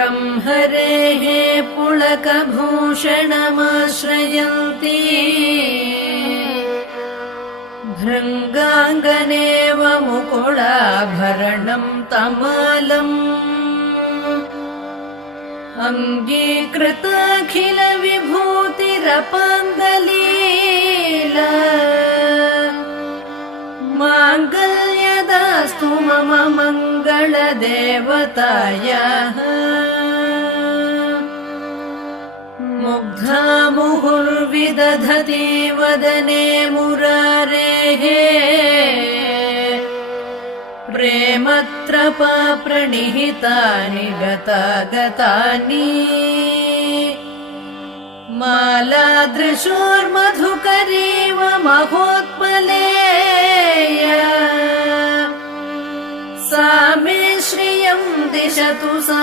अङ्गम् हरेः पुलकभूषणमाश्रयन्ती भृङ्गाङ्गनेव मुकुलाभरणम् तमालम् अङ्गीकृताखिलविभूतिरपाङ्गलीला माङ्गल्यदास्तु मम मङ्गलदेवतायाः मुग्धा मुहुर्विदधति वदने मुरारेः प्रेमत्रपा प्रणिहितानि गतागतानि मालादृशोर्मधुकरीव महोत्पलेया सा मे श्रियम् दिशतु सा